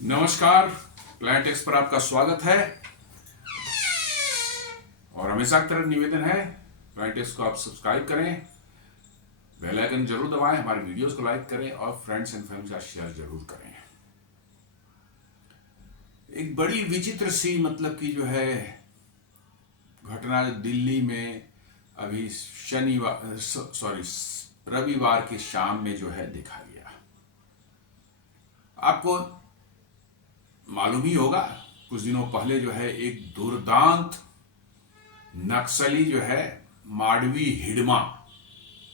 नमस्कार। प्लांटेक्स पर आपका स्वागत है और हमेशा की तरह निवेदन है प्लांटेक्स को आप सब्सक्राइब करें, बेल आइकन जरूर दबाएं, हमारे वीडियोस को लाइक करें और फ्रेंड्स एंड फैमिली के साथ शेयर जरूर करें। एक बड़ी विचित्र सी मतलब की जो है घटना दिल्ली में अभी रविवार की शाम में जो है देखा गया। आपको मालूम ही होगा, कुछ दिनों पहले जो है एक दुर्दांत नक्सली जो है माडवी हिडमा,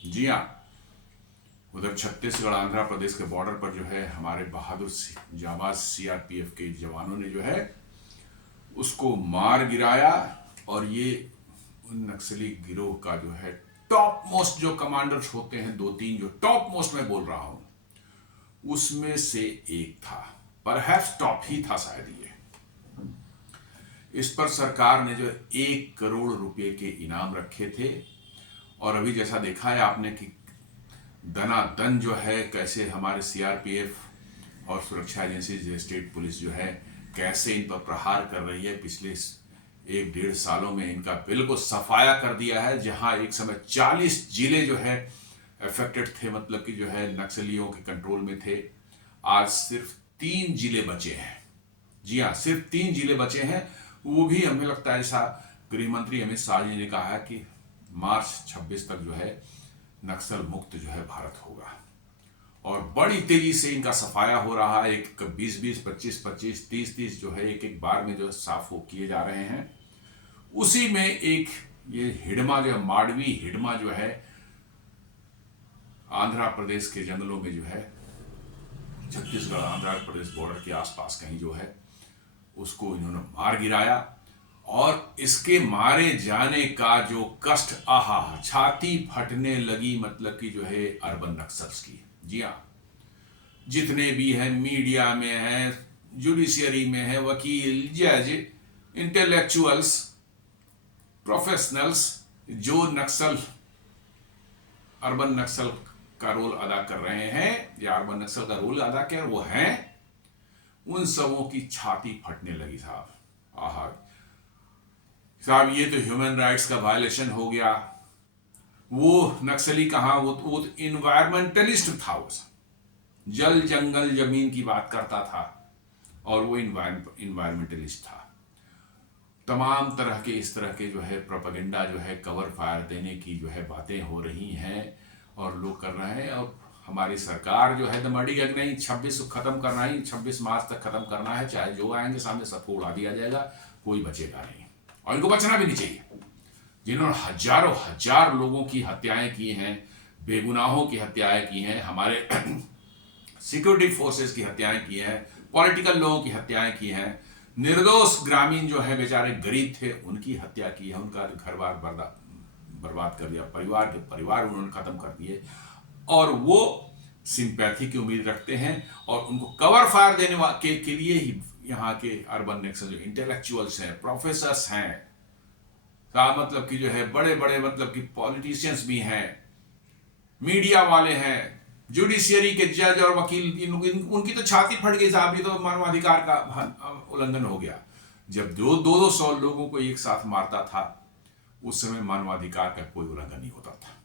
जी हाँ, उधर छत्तीसगढ़ आंध्र प्रदेश के बॉर्डर पर जो है हमारे बहादुर जाबाज सीआरपीएफ के जवानों ने जो है उसको मार गिराया। और ये उन नक्सली गिरोह का जो है टॉप मोस्ट जो कमांडर्स होते हैं, दो तीन जो टॉप मोस्ट में बोल रहा हूं, उसमें से एक था, परहैप्स टॉप ही था शायद ये। इस पर सरकार ने जो 1 करोड़ रुपए के इनाम रखे थे और अभी जैसा देखा है आपने कि दनादन जो है कैसे हमारे सीआरपीएफ और सुरक्षा एजेंसी स्टेट पुलिस जो है कैसे इन पर प्रहार कर रही है। पिछले 1-1.5 सालों में इनका बिल्कुल सफाया कर दिया है। जहां एक समय 40 जिले जो है अफेक्टेड थे, मतलब कि जो है नक्सलियों के कंट्रोल में थे, आज सिर्फ 3 जिले बचे हैं। जी हाँ, सिर्फ 3 जिले बचे हैं। वो भी हमें लगता है, ऐसा गृह मंत्री अमित शाह जी ने कहा है कि मार्च 26 तक जो है नक्सल मुक्त जो है भारत होगा। और बड़ी तेजी से इनका सफाया हो रहा है। एक 20-20, 25-25, 30-30 जो है एक बार में जो साफ हो किए जा रहे हैं। उसी में एक ये हिडमा जो माडवी हिडमा जो है आंध्र प्रदेश के जंगलों में जो है छत्तीसगढ़ आंध्र प्रदेश बॉर्डर के आसपास कहीं जो है उसको इन्होंने मार गिराया। और इसके मारे जाने का जो कष्ट, आहा, छाती फटने लगी, मतलब कि जो है अर्बन नक्सल्स की। जी हाँ, जितने भी हैं, मीडिया में हैं, जुडिशियरी में है, वकील, जज, इंटेलेक्चुअल्स, प्रोफेशनल्स, जो नक्सल अर्बन नक्सल का रोल अदा कर रहे हैं या अर्बन नक्सल का रोल अदा कर वो हैं, उन सबों की छाती फटने लगी। साहब, आहा साहब, ये तो ह्यूमन राइट्स का वायलेशन हो गया। वो नक्सली कहाँ, वो इन्वायरमेंटलिस्ट था। वो जल जंगल जमीन की बात करता था और वो इन्वायरमेंटलिस्ट था। तमाम तरह के इस तरह के जो है प्रोपेगेंडा जो है कवर फायर देने की जो है बातें हो रही हैं और लोग कर रहे हैं। और हमारी सरकार जो है दमड़ी गग नहीं, 26 को खत्म करना ही, 26 मार्च तक खत्म करना है। चाहे जो आएंगे सामने सबको उड़ा दिया जाएगा, कोई बचेगा नहीं और इनको बचना भी नहीं चाहिए। जिन्होंने हजारों हजार लोगों की हत्याएं की हैं, बेगुनाहों की हत्याएं की हैं, हमारे सिक्योरिटी फोर्सेस की हत्याएं की हैं, पॉलिटिकल लोगों की हत्याएं की हैं, निर्दोष ग्रामीण जो है बेचारे गरीब थे उनकी हत्या की है, उनका घर बार बर्बाद कर दिया, परिवार उन्होंने खत्म कर दिए। और वो सिंपैथी की उम्मीद रखते हैं और उनको कवर फायर देने के लिए ही यहाँ के अर्बन नक्सल जो इंटेलेक्चुअल्स हैं, प्रोफेसर्स हैं, का मतलब कि जो है बड़े बड़े मतलब कि पॉलिटिशियंस भी हैं, मीडिया वाले हैं, जुडिशियरी के जज और वकील, उनकी तो छाती फट गई साहब। ये तो मानवाधिकार का उल्लंघन हो गया। जब 200 लोगों को एक साथ मारता था उस समय मानवाधिकार का कोई उल्लंघन नहीं होता था।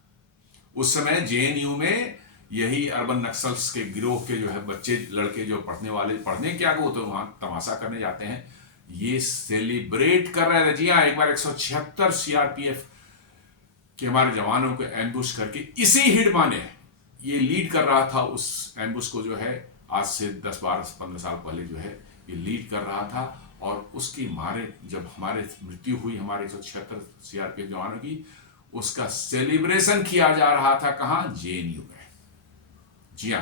उस समय जेएनयू में यही अर्बन नक्सल्स के गिरोह के जो है बच्चे लड़के जो पढ़ने क्या को तो वहां तमाशा करने जाते हैं, ये सेलिब्रेट कर रहे थे। जी हाँ, एक बार 176 सीआरपीएफ के हमारे जवानों को एम्बुश करके इसी हिडमा ने ये लीड कर रहा था। उस एम्बुश को जो है आज से 10-12-15 साल पहले जो है ये लीड कर रहा था। और उसकी मारे जब हमारे मृत्यु हुई हमारे 176 सीआरपीएफ जवानों की, उसका सेलिब्रेशन किया जा रहा था कहां, जेएनयू में। जी हाँ,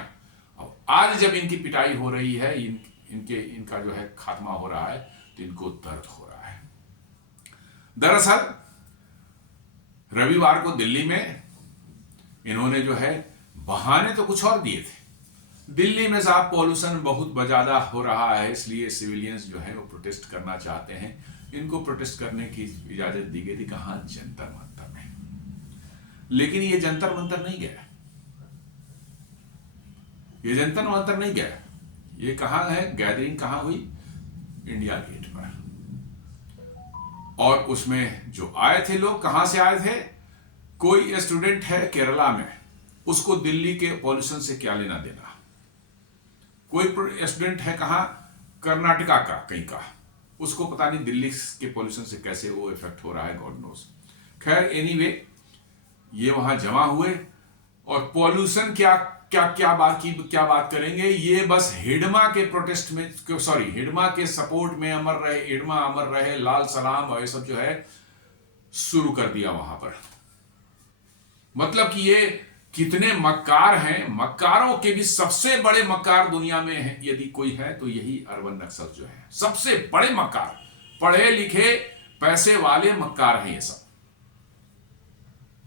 अब आज जब इनकी पिटाई हो रही है, इनका जो है खात्मा हो रहा है, तो इनको दर्द हो रहा है। दरअसल रविवार को दिल्ली में इन्होंने जो है बहाने तो कुछ और दिए थे। दिल्ली में साहब पॉल्यूशन बहुत ज्यादा हो रहा है, इसलिए सिविलियंस जो है वो प्रोटेस्ट करना चाहते हैं। इनको प्रोटेस्ट करने की इजाजत दी गई थी कहां, जंतर मंतर में। लेकिन ये जंतर मंतर नहीं गया, ये जंतर मंतर नहीं गया, ये कहाँ है, गैदरिंग कहाँ हुई, इंडिया गेट पर। और उसमें जो आए थे लोग, कहाँ से आए थे, कोई स्टूडेंट है केरला में, उसको दिल्ली के पॉल्यूशन से क्या लेना देना। कोई स्टूडेंट है कहाँ, कर्नाटका का कहीं का, उसको पता नहीं दिल्ली के पॉल्यूशन से कैसे वो इफेक्ट हो रहा है, गॉड नोस। खैर एनीवे, ये वहां जमा हुए और पॉल्यूशन क्या क्या क्या बात करेंगे। ये बस हिडमा के प्रोटेस्ट में, सॉरी हिडमा के सपोर्ट में अमर रहे, हिडमा अमर रहे, लाल सलाम और ये सब जो है शुरू कर दिया वहां पर। मतलब कि ये कितने मक्कार हैं, मक्कारों के भी सबसे बड़े मक्कार दुनिया में है यदि कोई है तो यही अर्बन नक्सल जो है, सबसे बड़े मक्कार, पढ़े लिखे पैसे वाले मक्कार हैं ये सब।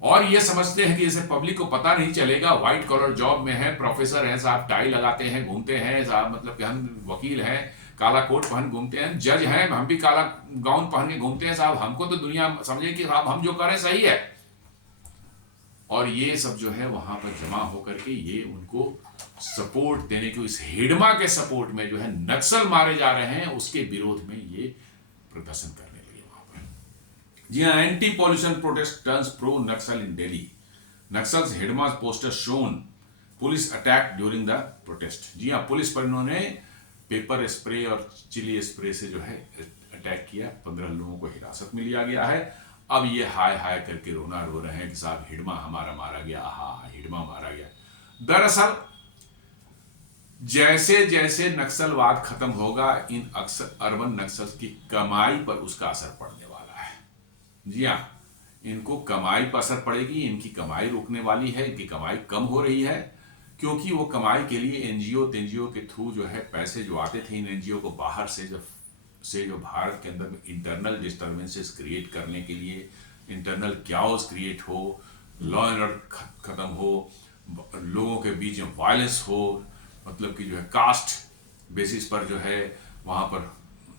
और ये समझते हैं कि जैसे पब्लिक को पता नहीं चलेगा, व्हाइट कॉलर जॉब में है, प्रोफेसर हैं साहब, टाई लगाते हैं, घूमते हैं साहब, मतलब कि हम वकील हैं, काला कोट पहन घूमते हैं, जज हैं, हम भी काला गाउन पहन के घूमते हैं साहब, हमको तो दुनिया समझे कि साहब हम जो करें सही है। और ये सब जो है वहां पर जमा होकर के ये उनको सपोर्ट देने को, इस हिडमा के सपोर्ट में जो है नक्सल मारे जा रहे हैं, उसके विरोध में ये प्रदर्शन करने लगे वहां पर। जी हाँ, anti pollution protest turns pro Naxal in Delhi, Naxals Hidma poster shown, police attack during the protest. जी हाँ, पुलिस पर इन्होंने पेपर स्प्रे और चिली स्प्रे से जो है अटैक किया, 15 लोगों को हिरासत में लिया गया है। अब ये हाय हाय करके रोना रो रहे हैं कि साहब हिडमा हमारा मारा गया, हा हिडमा मारा गया। दरअसल जैसे जैसे नक्सलवाद खत्म होगा, इन अर्बन नक्सल्स की कमाई पर उसका असर पड़ने वाला है। जी हाँ, इनको कमाई पर असर पड़ेगी, इनकी कमाई रुकने वाली है, इनकी कमाई कम हो रही है, क्योंकि वो कमाई के लिए एनजीओ के थ्रू जो है पैसे जो आते थे इन एनजीओ को बाहर से जो भारत के अंदर में इंटरनल डिस्टर्बेंसेस क्रिएट करने के लिए, इंटरनल क्याओस क्रिएट हो, लॉ एंड ऑर्डर खत्म हो, लोगों के बीच में वायलेंस हो, मतलब कि जो है कास्ट बेसिस पर जो है वहाँ पर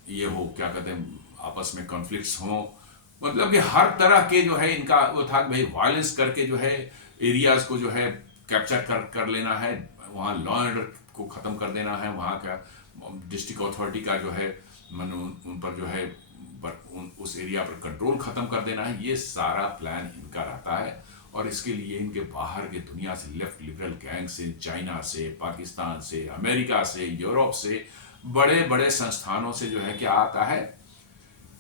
ये हो, क्या कहते हैं, आपस में कॉन्फ्लिक्ट्स हो, मतलब कि हर तरह के जो है इनका वो था कि भाई वायलेंस करके जो है एरियाज को जो है कैप्चर कर लेना है, वहाँ लॉ एंड ऑर्डर को ख़त्म कर देना है, वहाँ का डिस्ट्रिक्ट अथॉरिटी का जो है उन पर जो है उस एरिया पर कंट्रोल खत्म कर देना है। ये सारा प्लान इनका रहता है और इसके लिए इनके बाहर के दुनिया से, लेफ्ट लिबरल गैंग से, चाइना से, पाकिस्तान से, अमेरिका से, यूरोप से, बड़े बड़े संस्थानों से जो है क्या आता है,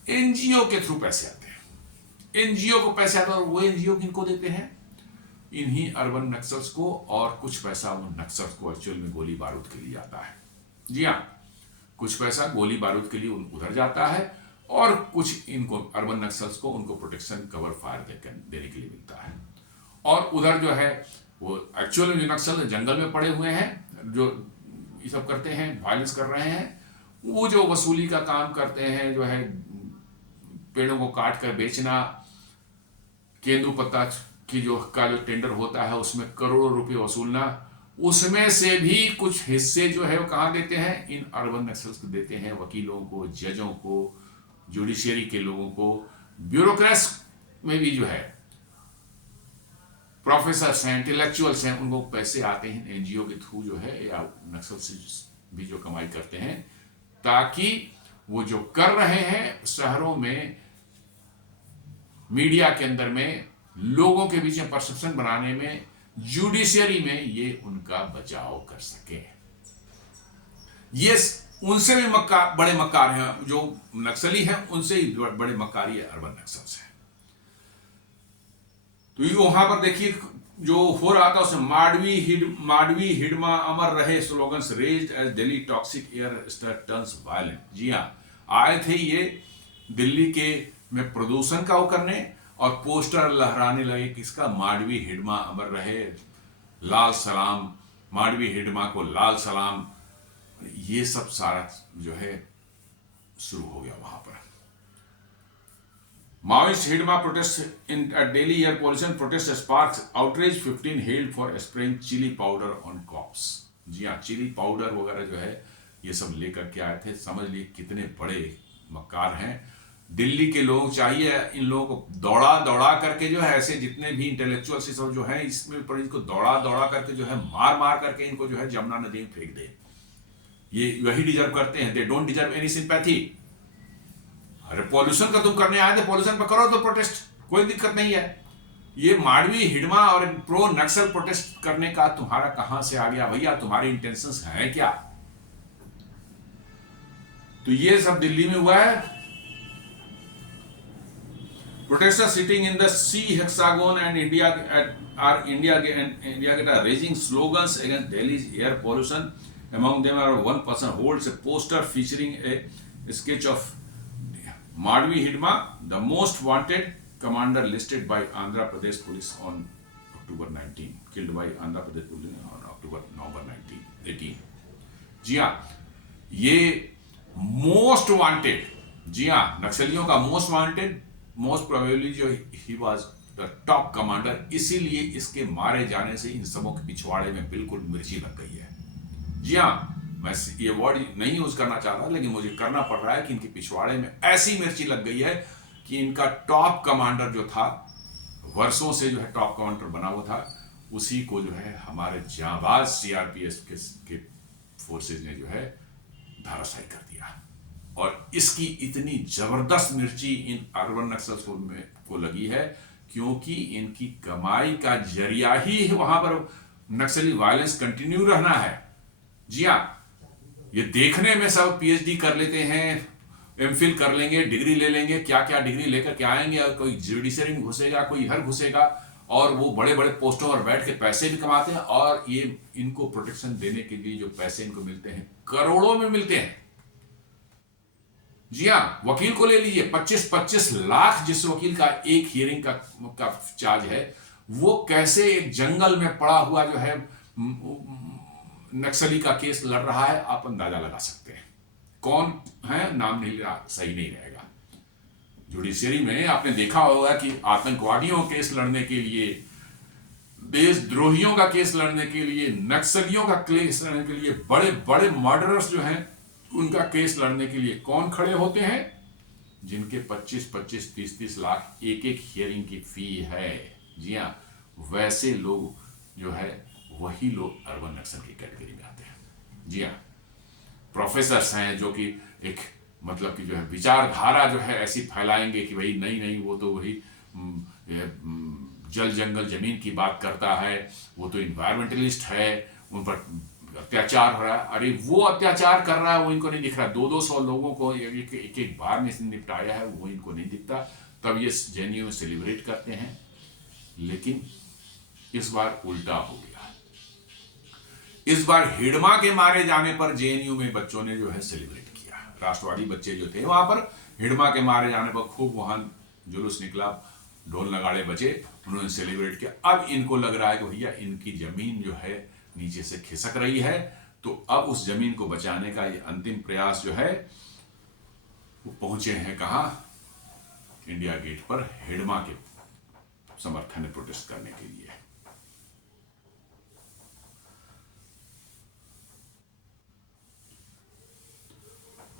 एनजीओ के थ्रू पैसे आते हैं। एनजीओ को पैसे आता है और वो एनजीओ किनको देते हैं, इन्हीं अर्बन नक्सल्स को, और कुछ पैसा उन नक्सल्स को एक्चुअल में गोली बारूद के लिए जाता है। जी हाँ, कुछ पैसा गोली बारूद के लिए उधर जाता है और कुछ इनको अर्बन नक्सल्स को उनको प्रोटेक्शन कवर फायर देने के लिए मिलता है। और उधर जो है वो एक्चुअल में जो नक्सल जंगल में पड़े हुए हैं, जो ये सब करते हैं, वायलेंस कर रहे हैं, वो जो वसूली का काम करते हैं, जो है पेड़ों को काट कर बेचना, केंदुपत्ता की जो टेंडर होता है उसमें करोड़ों रुपए वसूलना, उसमें से भी कुछ हिस्से जो है वो कहाँ देते हैं, इन अर्बन नक्सल्स को देते हैं, वकीलों को, जजों को, जुडिशियरी के लोगों को, ब्यूरोक्रेट्स में भी जो है प्रोफेसर्स हैं, इंटेलेक्चुअल्स हैं, उनको पैसे आते हैं एनजीओ के थ्रू जो है, या नक्सल से भी जो कमाई करते हैं, ताकि वो जो कर रहे हैं शहरों में, मीडिया के अंदर में, लोगों के बीच में परसेप्शन बनाने में, जुडिशियरी में, ये उनका बचाव कर सके। ये उनसे भी बड़े मक्कार हैं, जो नक्सली हैं उनसे ही बड़े मक्कारी अर्बन नक्सल्स हैं। तो ये वहां पर देखिए जो हो रहा था उसमें माडवी हिडमा अमर रहे slogans raised as Delhi toxic air stir turns violent. जी हाँ, आए थे ये दिल्ली के में प्रदूषण का वो करने और पोस्टर लहराने लगे, किसका, माडवी हिडमा अमर रहे, लाल सलाम, माडवी हिडमा को लाल सलाम, ये सब सारा जो है शुरू हो गया वहां पर। Maoist Hidma protests in at Delhi air pollution protest sparks outrage, 15 hailed for spraying chili powder on cops। जी हाँ, चिली पाउडर वगैरह जो है ये सब लेकर के आए थे। समझ लिए कितने बड़े मक्कार हैं। दिल्ली के लोग चाहिए इन लोगों को दौड़ा करके जो है, ऐसे जितने भी इंटेलेक्चुअल से सब जो है इसमें पर इनको दौड़ा करके जो है मार करके इनको जो है जमुना नदी में फेंक दे, ये वही डिजर्व करते हैं, they don't deserve any sympathy. अरे पॉल्यूशन का तुम करने आए थे, पॉल्यूशन पर करो तो प्रोटेस्ट, कोई दिक्कत नहीं है। ये मांडवी हिडमा और प्रो नक्सल प्रोटेस्ट करने का तुम्हारा कहां से आ गया भैया? तुम्हारे इंटेंशंस हैं क्या? तो ये सब दिल्ली में हुआ है। Protesters sitting in the sea hexagon and India Gate are raising slogans against Delhi's air pollution. Among them, one person holds a poster featuring a sketch of Madhvi Hidma, the most wanted commander listed by Andhra Pradesh Police on October 19, killed by Andhra Pradesh Police on November 18. जी हाँ, ये most wanted, जी हाँ, नक्सलियों का most wanted, most probably जो he was the top commander, इसीलिए इसके मारे जाने से इन सबों के पिछवाड़े में बिल्कुल मिर्ची लग गई है। जी हाँ, मैं ये वर्ड नहीं यूज करना चाह रहा, लेकिन मुझे करना पड़ रहा है कि इनके पिछवाड़े में ऐसी मिर्ची लग गई है कि इनका टॉप कमांडर जो था, वर्षों से जो है टॉप कमांडर बना हुआ था, उसी को जो है हमारे जांबाज सीआरपीएफ के फोर्सेज ने जो है धराशायी कर दिया। और इसकी इतनी जबरदस्त मिर्ची इन अर्बन नक्सल्स को लगी है क्योंकि इनकी कमाई का जरिया ही वहां पर नक्सली वायलेंस कंटिन्यू रहना है। जी हाँ, ये देखने में सब पीएचडी कर लेते हैं, एमफिल कर लेंगे, डिग्री ले लेंगे, क्या क्या डिग्री लेकर के आएंगे, और कोई जुडिशरी में घुसेगा, कोई इधर घुसेगा, और वो बड़े बड़े पोस्टों पर बैठ के पैसे भी कमाते हैं। और ये इनको प्रोटेक्शन देने के लिए जो पैसे इनको मिलते हैं, करोड़ों में मिलते हैं। जी हाँ, वकील को ले लीजिए, 25-25 लाख जिस वकील का एक हियरिंग का चार्ज है, वो कैसे एक जंगल में पड़ा हुआ जो है नक्सली का केस लड़ रहा है, आप अंदाजा लगा सकते हैं। कौन है, नाम नहीं लेना सही नहीं रहेगा। जुडिशरी में आपने देखा होगा कि आतंकवादियों केस लड़ने के लिए, देशद्रोहियों का केस लड़ने के लिए, नक्सलियों का केस लड़ने के लिए, बड़े बड़े मर्डरर्स जो हैं उनका केस लड़ने के लिए कौन खड़े होते हैं? जिनके 25-25, 30-30 लाख एक एक हियरिंग की फी है। जी हाँ, वैसे लोग जो है वही लोग अर्बन नक्सल की कैटेगरी में आते हैं। जी हाँ, प्रोफेसर्स हैं जो कि एक मतलब कि जो है विचारधारा जो है ऐसी फैलाएंगे कि भाई नहीं नहीं, वो तो वही जल जंगल जमीन की बात करता है, वो तो इन्वायरमेंटलिस्ट है, उन पर अत्याचार हो रहा है। अरे वो अत्याचार कर रहा है, वो इनको नहीं दिख रहा। 200 लोगों को एक बार में निपटाया है, वो इनको नहीं दिखता। तब ये जेएनयू में सेलिब्रेट करते हैं। लेकिन इस बार उल्टा हो गया। इस बार हिडमा के मारे जाने पर जेएनयू में बच्चों ने जो है सेलिब्रेट किया। राष्ट्रवादी बच्चे जो थे वहां पर, हिडमा के मारे जाने पर खूब वहां जुलूस निकला, ढोल नगाड़े बचे, उन्होंने सेलिब्रेट किया। अब इनको लग रहा है कि भैया इनकी जमीन जो है नीचे से खिसक रही है, तो अब उस जमीन को बचाने का ये अंतिम प्रयास जो है वो पहुंचे हैं कहां? इंडिया गेट पर हिडमा के समर्थन में प्रोटेस्ट करने के लिए।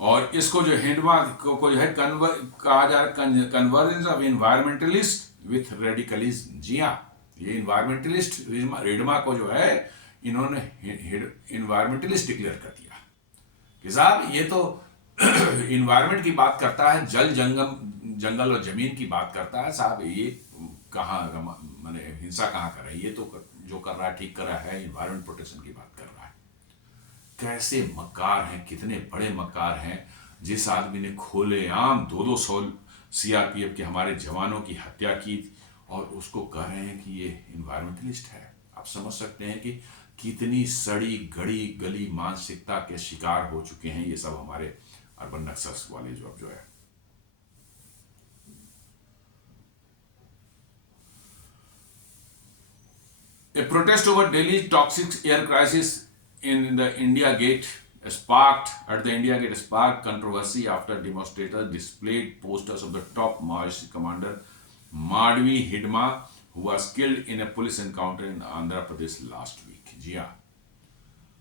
और इसको जो हिडमा को जो है कहा जा रहा है convergence of environmentalist with radicalism. जी हाँ, ये इन्वायरमेंटलिस्ट हिडमा को जो है इन्होंने इन्वायरमेंटलिस्ट डिक्लेयर कर दिया कि साहब ये तो इन्वायरमेंट की बात करता है, जल जंगल और जमीन की बात करता है। साहब ये कहाँ माने हिंसा कहाँ कर रहा है? ये तो जो कर रहा है ठीक कर रहा है, इन्वायरमेंट प्रोटेक्शन की बात कर रहा है। कैसे मक्कार हैं, कितने बड़े मक्कार हैं। जिस आदमी ने खुलेआम 200 सीआरपीएफ के हमारे जवानों की हत्या की और उसको कह रहे हैं कि ये इन्वायरमेंटलिस्ट है। आप समझ सकते हैं कि कितनी सड़ी गड़ी गली मानसिकता के शिकार हो चुके हैं ये सब हमारे अर्बन नक्सल्स वाले जो है। A protest over Delhi's toxic air crisis in the India Gate sparked controversy after demonstrators displayed posters of the top Maoist commander Madhvi Hidma, who was killed in a police encounter in Andhra Pradesh last week. जी हाँ,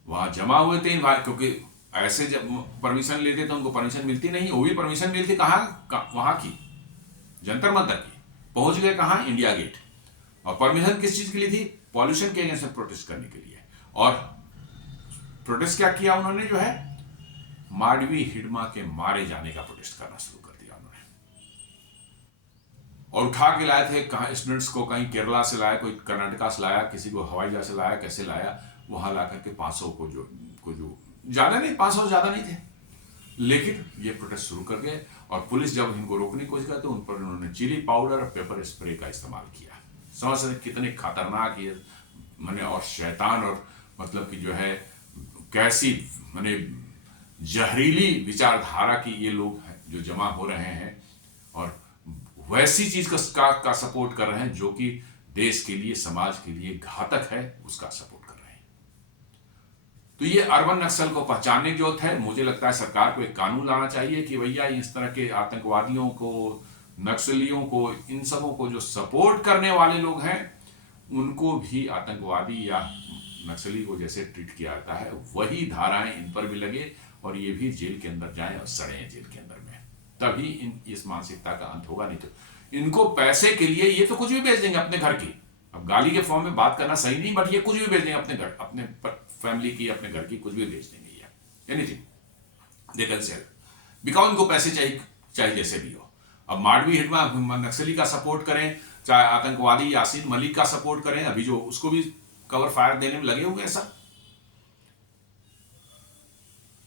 वहां जमा हुए थे क्योंकि ऐसे जब permission लेते तो उनको परमिशन मिलती नहीं। वो भी परमिशन मिलती कहाँ? वहां की जंतर मंतर की। पहुंच गए कहाँ? India gate. और परमिशन किस चीज के लिए थी? पॉल्यूशन के अगेंस्ट में प्रोटेस्ट करने के लिए। और प्रोटेस्ट क्या किया उन्होंने जो है माडवी हिडमा के मारे जाने का प्रोटेस्ट करना शुरू कर दिया उन्होंने, और उठा के लाए थे कहाँ स्टूडेंट्स को, कहीं केरला से लाया, कोई कर्नाटका से लाया, किसी को हवाई जहाज से लाया, कैसे लाया, वहां ला करके 500 को जो ज्यादा नहीं, 500 ज्यादा नहीं थे, लेकिन ये प्रोटेस्ट शुरू कर गए। और पुलिस जब इनको रोकने की कोशिश की तो उन पर उन्होंने चिली पाउडर और पेपर स्प्रे का इस्तेमाल किया। समझ सकते कितने खतरनाक ये मैंने और शैतान, और मतलब कि जो है कैसी मैंने जहरीली विचारधारा की ये लोग हैं जो जमा हो रहे हैं, और वैसी चीज का सपोर्ट कर रहे हैं जो कि देश के लिए, समाज के लिए घातक है, उसका सपोर्ट कर रहे हैं। तो ये अर्बन नक्सल को पहचानने की जरूरत है। मुझे लगता है सरकार को एक कानून लाना चाहिए कि भैया इस तरह के आतंकवादियों को, नक्सलियों को, इन सबों को जो सपोर्ट करने वाले लोग हैं उनको भी आतंकवादी या नक्सली को जैसे ट्रीट किया जाता है वही धाराएं इन पर भी लगे, और ये भी जेल के अंदर जाएं और सड़े जेल के अंदर में, तभी इस मानसिकता का अंत होगा। नहीं तो इनको पैसे के लिए ये तो कुछ भी बेच देंगे अपने घर की, अब गाली के फॉर्म में बात करना सही नहीं, बट ये कुछ भी बेच देंगे अपने घर, अपने फैमिली की, अपने घर की, कुछ भी बेच देंगे ये, anything they can sell, because इनको पैसे चाहिए जैसे भी हो। अब माडवी हिडमा नक्सली का सपोर्ट करें, चाहे आतंकवादी यासीन मलिक का सपोर्ट करें, अभी जो उसको भी कवर फायर देने में लगे हुए हैं सब।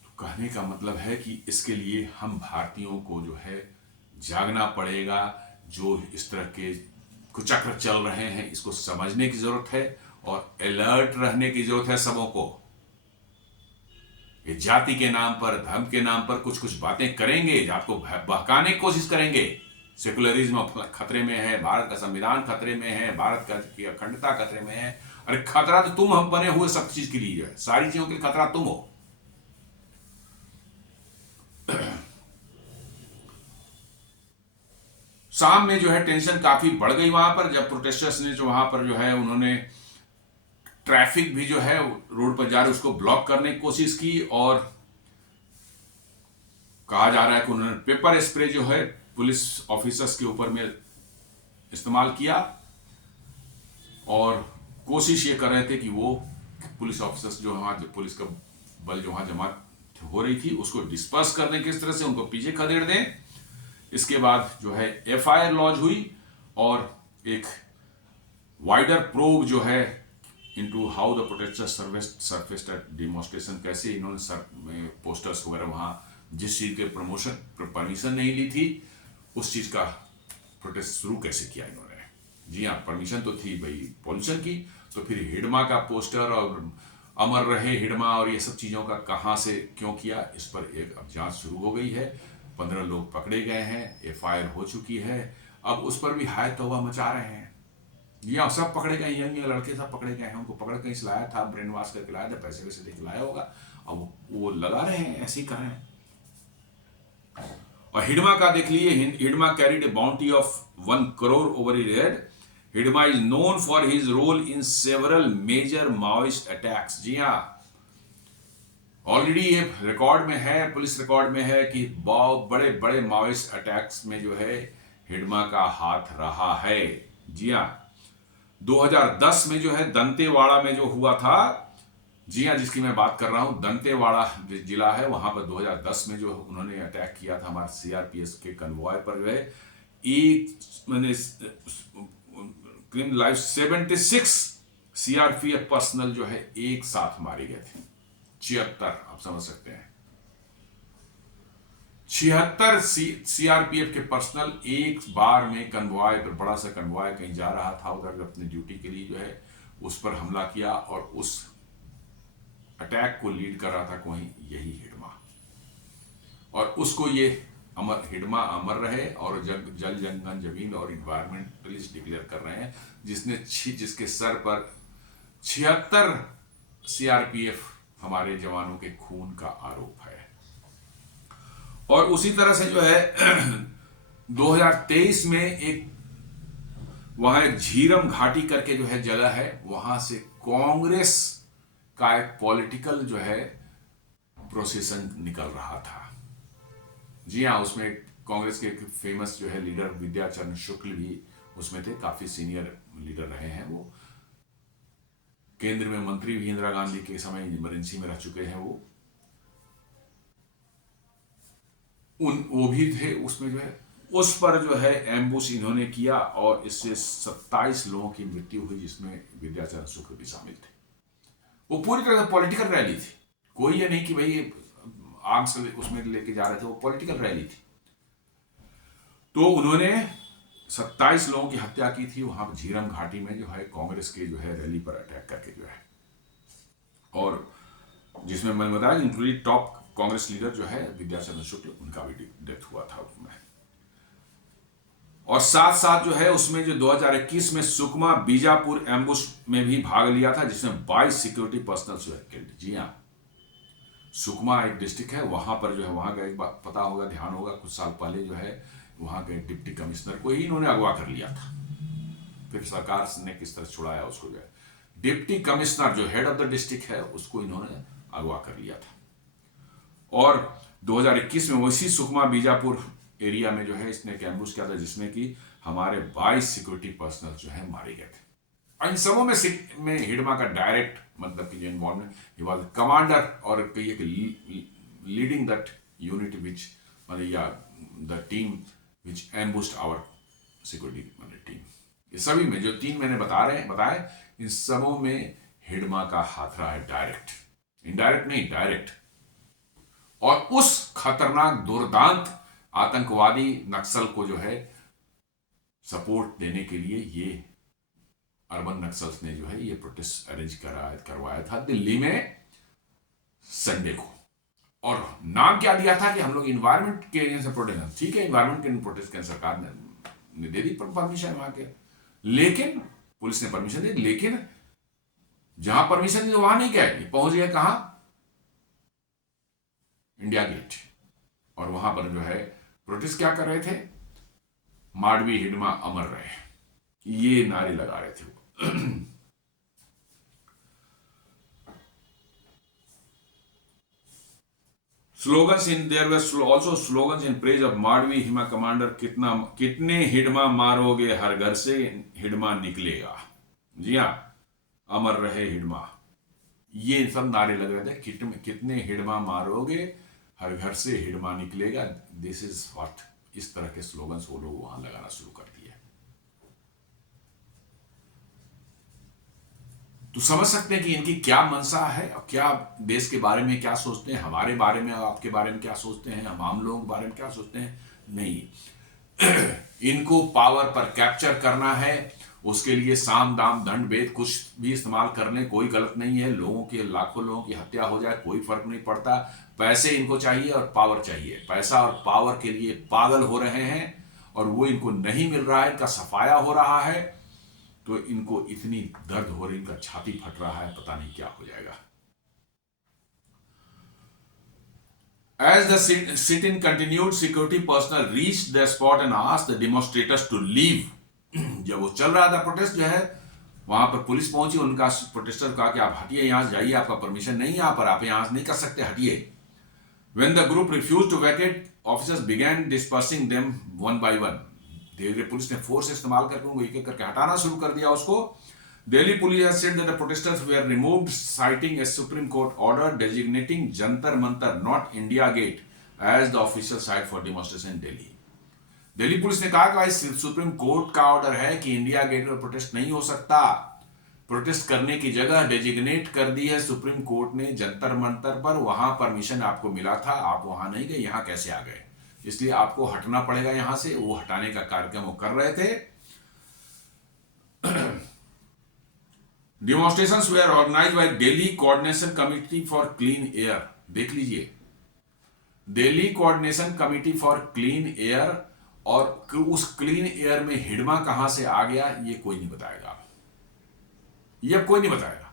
तो कहने का मतलब है कि इसके लिए हम भारतीयों को जो है जागना पड़ेगा। जो इस तरह के कुचक्र चल रहे हैं इसको समझने की जरूरत है, और अलर्ट रहने की जरूरत है सबों को। ये जाति के नाम पर, धर्म के नाम पर कुछ कुछ बातें करेंगे, आपको बहकाने की कोशिश करेंगे। सेकुलरिज्म खतरे में है, भारत का संविधान खतरे में है, भारत की अखंडता खतरे में है। अरे खतरा तो तुम हम बने हुए सब चीज के लिए है, सारी चीजों के लिए खतरा तुम हो। शाम में जो है टेंशन काफी बढ़ गई वहां पर, जब प्रोटेस्टर्स ने जो वहां पर जो है उन्होंने ट्रैफिक भी जो है रोड पर जा रहे उसको ब्लॉक करने की कोशिश की, और कहा जा रहा है कि उन्होंने पेपर स्प्रे जो है पुलिस ऑफिसर्स के ऊपर में इस्तेमाल किया, और कोशिश ये कर रहे थे कि वो पुलिस ऑफिसर्स जो वहां पुलिस का बल जो वहां जमा हो रही थी उसको डिस्पर्स करने की तरह से उनको पीछे खदेड़ दें। इसके बाद जो है एफआईआर लॉन्च हुई, और एक वाइडर प्रोब जो है into how the protesters surfaced demonstration, कैसे इन्होंने पोस्टर्स वगैरह वहां जिस चीज के परमिशन नहीं ली थी उस चीज का प्रोटेस्ट शुरू कैसे किया इन्होंने। जी हाँ, परमिशन तो थी भाई पॉल्यूशन की, तो फिर हिडमा का पोस्टर और अमर रहे हिडमा और ये सब चीजों का कहां से क्यों किया, इस पर एक अब जांच शुरू हो गई है। 15 लोग पकड़े गए हैं, एफआईआर हो चुकी है, अब उस पर भी हाय तौबा मचा रहे हैं। जी हाँ, सब पकड़े गए, यंग लड़के सब पकड़े गए हैं, उनको पकड़ कहीं से लाया था, ब्रेन वॉश करके लाया था, पैसे वैसे देके लाया होगा, अब वो लगा रहे हैं, ऐसे ही कर रहे हैं। और हिडमा का देख लीजिए, Hidma carried a bounty of 1 crore over his head. Hidma is known for his role in several major Maoist attacks. जी हाँ, ऑलरेडी ये रिकॉर्ड में है, पुलिस रिकॉर्ड में है कि बहुत बड़े बड़े माओइस्ट अटैक्स में जो है हिडमा का हाथ रहा है। जी हाँ, 2010 में जो है दंतेवाड़ा में जो हुआ था, जी हाँ, जिसकी मैं बात कर रहा हूं, दंतेवाड़ा जिला है, वहां पर 2010 में जो उन्होंने अटैक किया था हमारे सीआरपीएफ के कन्वॉय पर, जो है एक मैंने क्रिमिनल लाइफ 76 सीआरपीएफ पर्सनल जो है एक साथ मारे गए थे। 76, आप समझ सकते हैं, 76 सीआरपीएफ के पर्सनल एक बार में कन्वॉय पर, बड़ा सा कन्वॉय कहीं जा रहा था उधर अपनी ड्यूटी के लिए, जो है उस पर हमला किया, और उस अटैक को लीड कर रहा था कोई यही हिडमा, और उसको ये हिडमा अमर रहे और जल जंगल जमीन और इन्वायरमेंटलिस्ट डिक्लेयर कर रहे हैं, जिसके सर पर 76 सीआरपीएफ हमारे जवानों के खून का आरोप है। और उसी तरह से जो है 2023 में एक वहां एक झीरम घाटी करके जो है जगह है, वहां से कांग्रेस का एक पॉलिटिकल जो है प्रोसेसन निकल रहा था। जी हाँ, उसमें कांग्रेस के एक फेमस जो है लीडर विद्याचरण शुक्ल भी उसमें थे, काफी सीनियर लीडर रहे हैं वो, केंद्र में मंत्री भी इंदिरा गांधी के समय इमरजेंसी में रह चुके हैं वो। उन वो भी थे उसमें जो है, उस पर जो है एम्बुश इन्होंने किया और इससे 27 लोगों की मृत्यु हुई, जिसमें विद्याचरण शुक्ल भी शामिल थे। वो पूरी तरह से पॉलिटिकल रैली थी, कोई ये नहीं कि भाई आग से उसमें लेके जा रहे थे, वो पॉलिटिकल रैली थी। तो उन्होंने 27 लोगों की हत्या की थी वहां पर झीरम घाटी में, जो है कांग्रेस के जो है रैली पर अटैक करके जो है, और जिसमें मैंने बताया इंक्लूडिंग टॉप कांग्रेस लीडर जो है विद्याचरण शुक्ल, उनका भी डेथ हुआ था उसमें। और साथ साथ जो है उसमें जो 2021 में सुकमा बीजापुर एम्बुश में भी भाग लिया था, जिसमें 22 सिक्योरिटी पर्सनल जो है किल्ड। जी हाँ, सुकमा एक डिस्ट्रिक्ट है, वहां पर जो है, वहां का एक बात पता होगा, ध्यान होगा, कुछ साल पहले जो है वहां के डिप्टी कमिश्नर को ही इन्होंने अगवा कर लिया था। फिर सरकार ने किस तरह छुड़ाया उसको, जो है डिप्टी कमिश्नर जो हेड ऑफ द डिस्ट्रिक्ट है उसको इन्होंने अगवा कर लिया था। और 2021 में वैसी सुकमा बीजापुर एरिया में जो है इसने एक एम्बुश किया था, जिसमें कि हमारे 22 सिक्योरिटी पर्सनल जो है मारे गए थे। इन सबों में हिडमा का डायरेक्ट मतलब कि जो इन्वॉल्वमेंट, ही वाज कमांडर और लीडिंग दैट यूनिट विच मतलब या the team which ambushed our security मतलब टीम। ये सभी में जो 3 मैंने बताए, इन सबों में हिडमा का हाथ रहा है, डायरेक्ट, इनडायरेक्ट नहीं, डायरेक्ट। और उस खतरनाक दुर्दांत आतंकवादी नक्सल को जो है सपोर्ट देने के लिए ये अर्बन नक्सल्स ने जो है ये प्रोटेस्ट अरेंज करवाया था दिल्ली में संडे को। और नाम क्या दिया था कि हम लोग इन्वायरमेंट के वजह से प्रोटेस्ट, ठीक है, इन्वायरमेंट के प्रोटेस्ट के सरकार ने दे दी परमिशन वहां के, लेकिन पुलिस ने परमिशन दी, लेकिन जहां परमिशन दी वहां नहीं गए, पहुंच गए कहां, इंडिया गेट। और वहां पर जो है प्रोटेस्ट क्या कर रहे थे, माडवी हिडमा अमर रहे, ये नारे लगा रहे थे वो। Slogans in there were also slogans in praise of Madvi Hidma commander, कितने हिडमा मारोगे, हर घर से हिडमा निकलेगा। जी हाँ, अमर रहे हिडमा, ये सब नारे लग रहे थे, कितने हिडमा मारोगे, हर घर से हिडमा निकलेगा। दिस इज व्हाट, इस तरह के स्लोगन्स वो लोग वहां लगाना शुरू कर दिए। तो समझ सकते हैं कि इनकी क्या मंशा है और क्या देश के बारे में क्या सोचते हैं, हमारे बारे में, आपके बारे में क्या सोचते हैं, हम आम लोगों के बारे में क्या सोचते हैं। नहीं, इनको पावर पर कैप्चर करना है, उसके लिए साम दाम दंड भेद कुछ भी इस्तेमाल कर लें, कोई गलत नहीं है। लोगों की, लाखों लोगों की हत्या हो जाए, कोई फर्क नहीं पड़ता। पैसे इनको चाहिए और पावर चाहिए, पैसा और पावर के लिए पागल हो रहे हैं, और वो इनको नहीं मिल रहा है, इनका सफाया हो रहा है, तो इनको इतनी दर्द हो रही, इनका छाती फट रहा है, पता नहीं क्या हो जाएगा। As the sit-in continued, security personnel reached the spot and asked the demonstrators to leave. जब वो चल रहा था प्रोटेस्ट जो है, वहां पर पुलिस पहुंची, उनका प्रोटेस्टर कहा कि आप हटिए, यहां से जाइए, आपका परमिशन नहीं है यहाँ पर, आप यहां से नहीं कर सकते, हटिए। When the group refused to vacate, officers began dispersing them one by one. धीरे धीरे पुलिस ने फोर्स इस्तेमाल करके उनको एक एक करके हटाना शुरू कर दिया उसको। Delhi police has said that the protesters were removed, citing a Supreme Court order designating Jantar Mantar, not India Gate, as the official site for demonstration in Delhi. Delhi police ने कहा कि भाई सुप्रीम कोर्ट का order है कि India gate पर protest नहीं हो सकता, प्रोटेस्ट करने की जगह डेजिग्नेट कर दी है सुप्रीम कोर्ट ने जंतर मंतर पर, वहां परमिशन आपको मिला था, आप वहां नहीं गए, यहां कैसे आ गए, इसलिए आपको हटना पड़ेगा यहां से। वो हटाने का कार्यक्रम वो कर रहे थे। Demonstrations were organized by Delhi Coordination Committee for Clean Air. देख लीजिए, Delhi coordination committee for clean air, और उस क्लीन एयर में हिडमा कहां से आ गया ये कोई नहीं बताएगा, ये अब कोई नहीं बताएगा।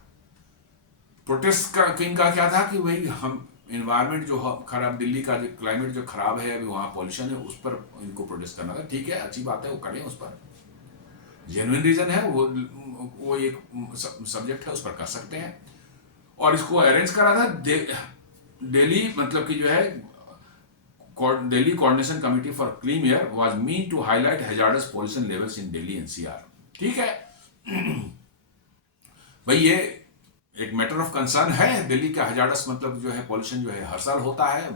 प्रोटेस्ट का इनका क्या था कि भाई हम इन्वायरमेंट जो खराब, दिल्ली का जो क्लाइमेट जो खराब है, अभी वहां पॉल्यूशन है, उस पर इनको प्रोटेस्ट करना था। ठीक है, अच्छी बात है, वो करें, उस पर जेन्युइन रीजन है, वो एक सब्जेक्ट है, उस पर कर सकते हैं। और इसको अरेंज करा था दिल्ली मतलब कि जो है Delhi coordination committee for clean air was mean to highlight hazardous pollution levels in Delhi NCR. ठीक है भाई, ये एक मैटर ऑफ कंसर्न है, दिल्ली का हैजार्डस मतलब जो है पॉल्यूशन जो है हर साल होता है।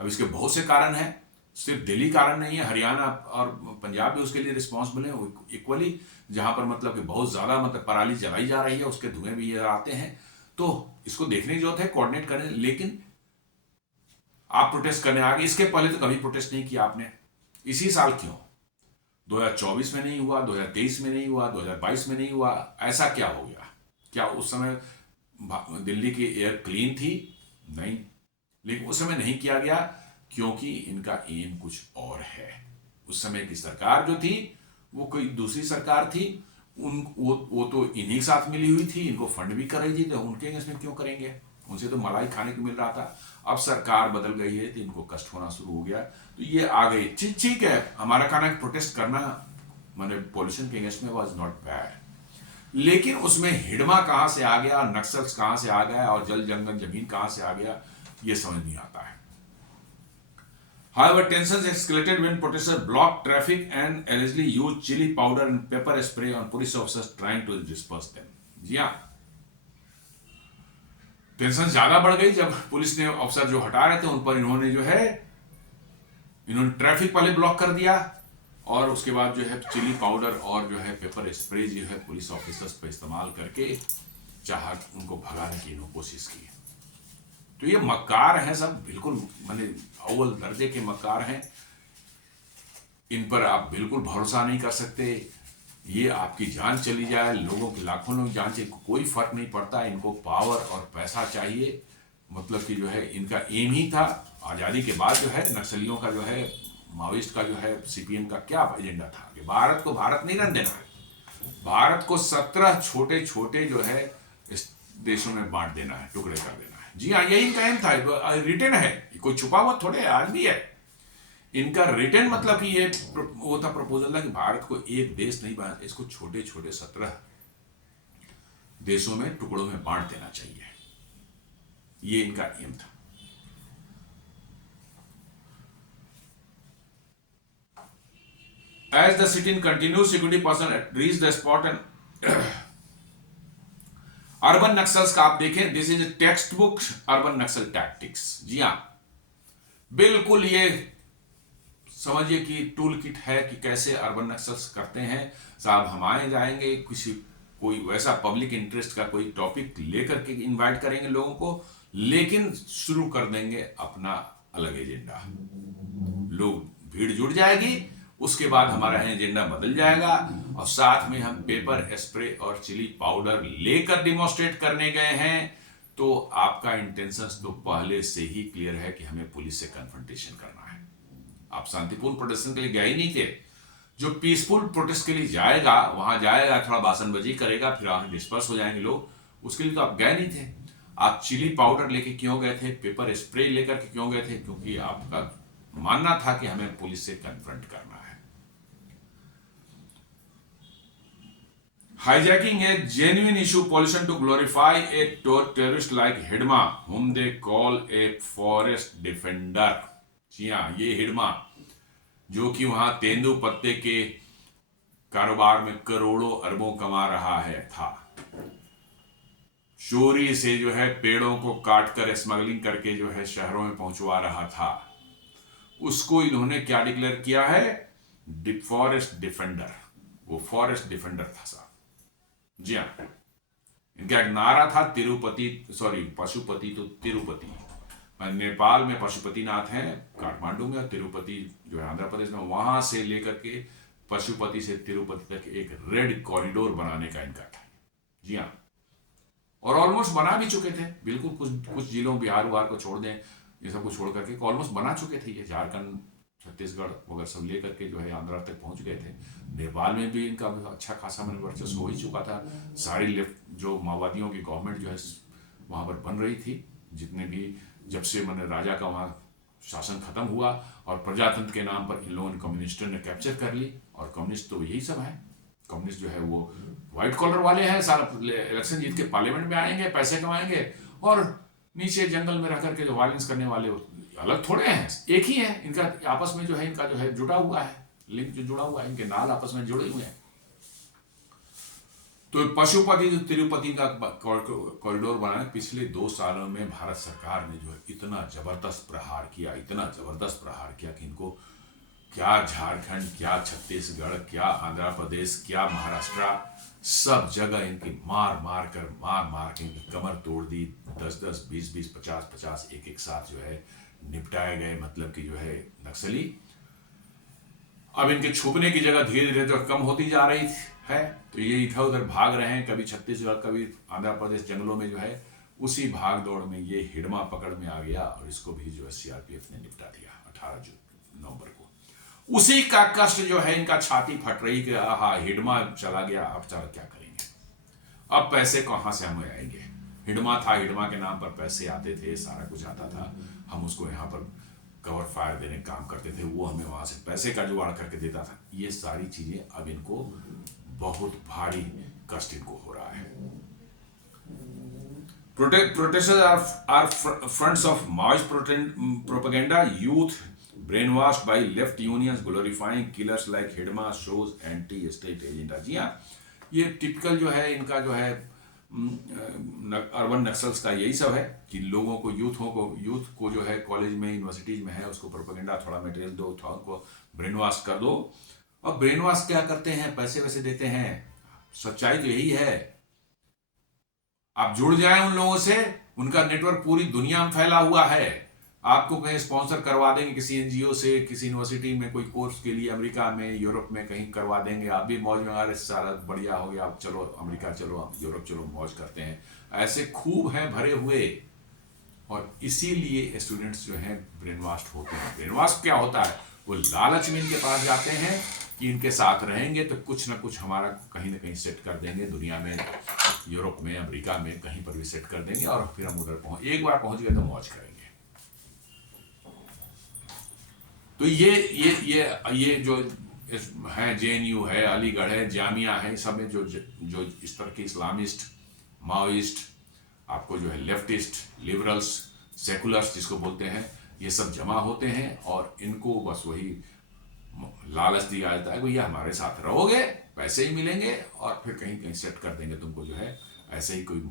अब इसके बहुत से कारण हैं, सिर्फ दिल्ली कारण नहीं है, हरियाणा और पंजाब भी उसके लिए रिस्पॉन्सिबल है इक्वली, जहां पर मतलब कि बहुत ज्यादा मतलब पराली जलाई जा रही है, उसके धुएं भी ये आते हैं। तो इसको देखने की जरूरत है, कोऑर्डिनेट करें। लेकिन आप प्रोटेस्ट करने आ गए, इसके पहले तो कभी प्रोटेस्ट नहीं किया आपने, इसी साल क्यों? 2024 में नहीं हुआ, 2023 में नहीं हुआ, 2022 में नहीं हुआ, ऐसा क्या हो गया? क्या उस समय दिल्ली की एयर क्लीन थी? नहीं, लेकिन उस समय नहीं किया गया क्योंकि इनका एम कुछ और है। उस समय की सरकार जो थी वो कोई दूसरी सरकार थी, वो तो इन्हीं के साथ मिली हुई थी, इनको फंड भी कर रही थी, तो उनके इसमें क्यों करेंगे? उनसे तो मलाई खाने को मिल रहा था। अब सरकार बदल गई है तो इनको कष्ट होना शुरू हो गया, तो ये आ गई। ठीक है, हमारा कहना है प्रोटेस्ट करना मैंने पॉल्यूशन के अगेंस्ट में वाज नॉट बैड, लेकिन उसमें हिडमा कहां से आ गया, नक्सल्स कहां से आ गया और जल जंगल जमीन कहां से आ गया, ये समझ नहीं आता है। However, tensions escalated when protesters blocked traffic and allegedly used chili powder and pepper spray on police officers trying to disperse them. जी हाँ, टेंशन ज्यादा बढ़ गई जब पुलिस ने ऑफिसर जो हटा रहे थे उन पर इन्होंने ट्रैफिक पहले ब्लॉक कर दिया और उसके बाद जो है चिली पाउडर और जो है पेपर स्प्रे जो है पुलिस ऑफिसर्स पर इस्तेमाल करके चाह उनको भगाने की कोशिश की। तो ये मक्कार हैं सब, बिल्कुल माने अव्वल दर्जे के मक्कार हैं, इन पर आप बिल्कुल भरोसा नहीं कर सकते। ये आपकी जान चली जाए, लोगों की लाखों लोग जान चले, कोई फर्क नहीं पड़ता, इनको पावर और पैसा चाहिए। मतलब कि जो है इनका एम ही था आज़ादी के बाद जो है नक्सलियों का जो है माओइस्ट का जो है सीपीएम का क्या एजेंडा था कि भारत को भारत नहीं रहने देना है, भारत को 17 छोटे छोटे जो है इस देशों में बांट देना है, टुकड़े कर देना है। जी हाँ, यही इनका एम था, रिटर्न है, कोई छुपा हुआ थोड़े है, आज भी है इनका रिटर्न। मतलब कि ये वो था प्रपोजल था कि भारत को एक देश नहीं बना, इसको छोटे छोटे 17 देशों में टुकड़ों में बांट देना चाहिए, ये इनका एम था। As the sit-in continues, security personnel reach the spot and urban Naxals का आप देखें, this is text book urban Naxal tactics. जी हाँ, बिल्कुल ये समझिए कि टूल किट है कि कैसे अर्बन नक्सल्स करते हैं। साहब हम आए जाएंगे, कोई वैसा पब्लिक इंटरेस्ट का कोई टॉपिक लेकर के इनवाइट करेंगे लोगों को, लेकिन शुरू कर देंगे अपना अलग एजेंडा, लोग भीड़ जुट जाएगी, उसके बाद हमारा एजेंडा बदल जाएगा और साथ में हम पेपर स्प्रे और चिली पाउडर लेकर डिमॉन्स्ट्रेट करने गए हैं। तो आपका इंटेंशंस तो पहले से ही क्लियर है कि हमें पुलिस से कन्फ्रंटेशन करना है। आप शांतिपूर्ण प्रोटेस्ट के लिए गए ही नहीं थे। जो पीसफुल प्रोटेस्ट के लिए जाएगा वहां जाएगा, थोड़ा बासनबाजी करेगा, फिर वहां डिस्पर्स हो जाएंगे लोग, उसके लिए तो आप गए नहीं थे। आप चिली पाउडर लेके क्यों गए थे, पेपर स्प्रे लेकर के क्यों गए थे? क्योंकि आपका मानना था कि हमें पुलिस से कन्फ्रंट करना है। Hijacking a genuine issue pollution to glorify a terrorist like Hidma, whom they call a forest defender. जी हाँ, ये हिडमा जो कि वहां तेंदु पत्ते के कारोबार में करोड़ों अरबों कमा रहा है था, चोरी से जो है पेड़ों को काटकर स्मगलिंग करके जो है शहरों में पहुंचवा रहा था, उसको इन्होंने क्या डिक्लेयर किया है? Forest defender. वो फॉरेस्ट डिफेंडर था साहब। जी हाँ, इनका एक नारा था पशुपति तो तिरुपति। नेपाल में पशुपतिनाथ है काठमांडू में, और तिरुपति जो है आंध्र प्रदेश में, वहां से लेकर के पशुपति से तिरुपति तक एक रेड कॉरिडोर बनाने का इनका था। जी हाँ, और ऑलमोस्ट बना भी चुके थे, बिल्कुल कुछ जिलों बिहार को छोड़ दें, ये सब कुछ छोड़ करके ऑलमोस्ट बना चुके थे। ये झारखंड छत्तीसगढ़ वगैरह सब लेकर के जो है आंध्रा तक पहुंच गए थे। नेपाल में भी इनका अच्छा खासा मैंने वर्चस्व हो ही चुका था। सारी लेफ्ट जो माओवादियों की गवर्नमेंट जो है वहां पर बन रही थी, जितने भी जब से मैंने राजा का वहां शासन खत्म हुआ और प्रजातंत्र के नाम पर इन लोगों ने कम्युनिस्टों ने कैप्चर कर ली। और कम्युनिस्ट तो यही सब है, कम्युनिस्ट जो है वो व्हाइट कॉलर वाले हैं, सारा इलेक्शन जीत के पार्लियामेंट में आएंगे, पैसे कमाएंगे, और नीचे जंगल में रह करके जो वायलेंस करने वाले अलग थोड़े हैं, एक ही है। इनका आपस में जो है इनका जो है जुड़ा हुआ है, लिंक जो जुड़ा हुआ है, इनके नाल आपस में जुड़े हुए हैं। तो पशुपति जो तिरुपति का कॉरिडोर बना है, पिछले 2 सालों में भारत सरकार ने जो है इतना जबरदस्त प्रहार किया, इतना जबरदस्त प्रहार किया कि इनको क्या झारखंड, क्या छत्तीसगढ़, क्या आंध्र प्रदेश, क्या महाराष्ट्र, सब जगह इनकी मार मार के इनकी कमर तोड़ दी। 10-10, 20-20, 50-50 एक साथ जो है निपटाए गए, मतलब कि जो है नक्सली। अब इनके छुपने की जगह धीरे धीरे तो कम होती जा रही है, तो ये इधर उधर भाग रहे हैं, कभी छत्तीसगढ़, कभी आंध्र प्रदेश जंगलों में जो है। उसी भाग दौड़ में ये हिडमा पकड़ में आ गया और इसको भी जो है सीआरपीएफ ने निपटा दिया 18 नवंबर को। उसी का कष्ट जो है, इनका छाती फट रही कि आहा हिडमा चला गया, अब चल क्या करेंगे, अब पैसे कहां से हमें आएंगे। हिडमा था, हिडमा के नाम पर पैसे आते थे, सारा कुछ आता था, हम उसको यहाँ पर कवर फायर देने काम करते थे, वो हमें वहां से पैसे का जुगाड़ करके देता था। ये सारी चीजें अब इनको बहुत भारी कष्ट इनको हो रहा है। Protesters are fronts of Maoist propaganda. Youth brainwashed by left unions glorifying killers like Hidma shows anti-state agenda. जी हाँ, ये टिपिकल जो है इनका जो है अर्बन नक्सल्स का यही सब है कि लोगों को, यूथ को जो है कॉलेज में, यूनिवर्सिटीज में है, उसको प्रोपेगेंडा, थोड़ा मटेरियल दो, थोड़ा उनको ब्रेन वॉश कर दो। और ब्रेन वॉश क्या करते हैं, पैसे वैसे देते हैं। सच्चाई तो यही है, आप जुड़ जाएं उन लोगों से, उनका नेटवर्क पूरी दुनिया में फैला हुआ है। आपको कहीं स्पॉन्सर करवा देंगे किसी एनजीओ से, किसी यूनिवर्सिटी में कोई कोर्स के लिए, अमेरिका में, यूरोप में कहीं करवा देंगे। आप भी मौज में, अरे सारा बढ़िया हो गया, आप चलो अमेरिका चलो, यूरोप चलो, मौज करते हैं। ऐसे खूब हैं भरे हुए, और इसीलिए स्टूडेंट्स जो हैं ब्रेन वॉश होते हैं। ब्रेन वॉश क्या होता है, वो लालच में इनके पास जाते हैं कि इनके साथ रहेंगे तो कुछ ना कुछ हमारा कहीं ना कहीं सेट कर देंगे, दुनिया में, यूरोप में, अमेरिका में, कहीं पर भी सेट कर देंगे, और फिर हम उधर एक बार पहुंच गए तो मौज करेंगे। तो ये जो है, जेएनयू है, अलीगढ़ है, जामिया है, सब में जो इस तरह के इस्लामिस्ट, माओइस्ट, आपको जो है लेफ्टिस्ट, लिबरल्स, सेकुलर्स जिसको बोलते हैं, ये सब जमा होते हैं, और इनको बस वही लालच दिया जाता है, भैया हमारे साथ रहोगे, पैसे ही मिलेंगे, और फिर कहीं कहीं सेट कर देंगे तुमको, जो है ऐसे ही कोई